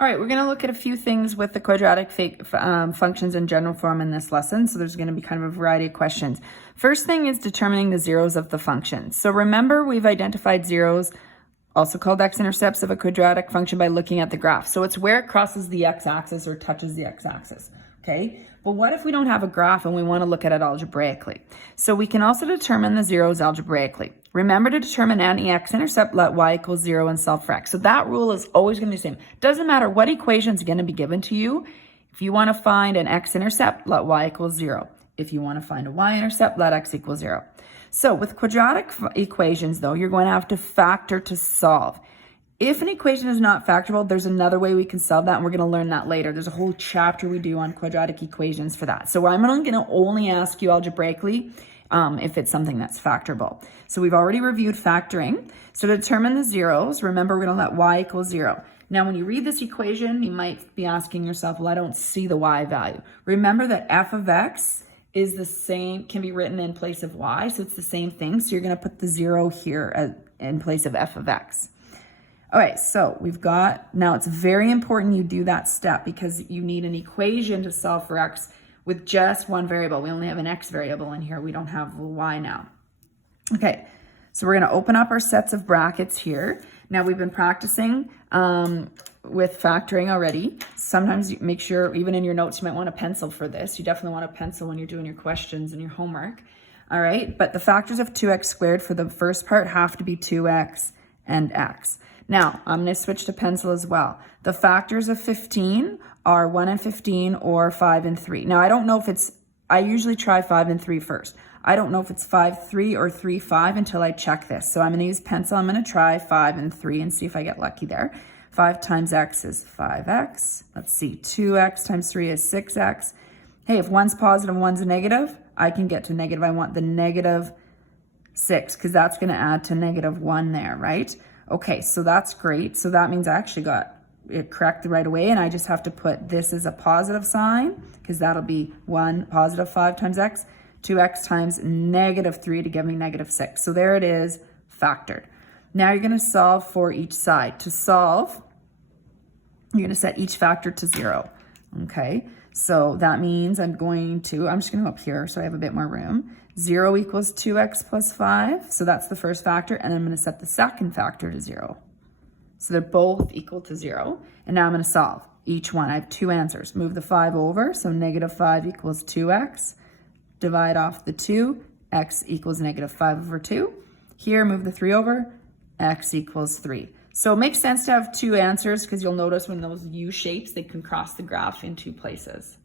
All right, we're going to look at a few things with the quadratic functions in general form in this lesson. So there's going to be kind of a variety of questions. First thing is determining the zeros of the function. So remember, we've identified zeros, also called x-intercepts of a quadratic function, by looking at the graph. So it's where it crosses the x-axis or touches the x-axis, okay? But what if we don't have a graph and we want to look at it algebraically? So we can also determine the zeros algebraically. Remember to determine any x-intercept, let y equals 0 and solve for x. So that rule is always going to be the same. Doesn't matter what equation is going to be given to you. If you want to find an x-intercept, let y equals 0. If you want to find a y-intercept, let x equal 0. So with quadratic equations, though, you're going to have to factor to solve. If an equation is not factorable, there's another way we can solve that, and we're going to learn that later. There's a whole chapter we do on quadratic equations for that. So I'm going to only ask you algebraically if it's something that's factorable. So we've already reviewed factoring. So to determine the zeros, remember we're going to let y equal 0. Now when you read this equation, you might be asking yourself, well, I don't see the y value. Remember that f of x is the same, can be written in place of y, so it's the same thing. So you're going to put the 0 here in place of f of x. All right, so we've got, now it's very important you do that step because you need an equation to solve for x with just one variable. We only have an x variable in here. We don't have the y now. Okay, so we're going to open up our sets of brackets here. Now we've been practicing with factoring already. Sometimes you make sure, even in your notes, you might want a pencil for this. You definitely want a pencil when you're doing your questions and your homework. All right, but the factors of 2x squared for the first part have to be 2x and x. Now, I'm going to switch to pencil as well. The factors of 15 are 1 and 15 or 5 and 3. Now, I don't know if it's, I usually try 5 and 3 first. I don't know if it's 5, 3 or 3, 5 until I check this. So I'm going to use pencil. I'm going to try 5 and 3 and see if I get lucky there. 5 times x is 5x. Let's see, 2x times 3 is 6x. Hey, if one's positive and one's a negative, I can get to negative. I want the negative 6 because that's going to add to negative 1 there, right? Okay, so that's great. So that means I actually got it correct right away, and I just have to put this as a positive sign because that'll be 1 positive 5 times x, 2x times negative 3 to give me negative 6. So there it is, factored. Now you're going to solve for each side. To solve, you're going to set each factor to 0. Okay, so that means I'm just going to go up here so I have a bit more room. 0 equals 2x plus 5, so that's the first factor, and I'm going to set the second factor to 0. So they're both equal to 0, and now I'm going to solve each one. I have two answers. Move the 5 over, so negative 5 equals 2x. Divide off the 2, x equals negative 5 over 2. Here, move the 3 over, x equals 3. So it makes sense to have two answers because you'll notice when those U shapes, they can cross the graph in two places.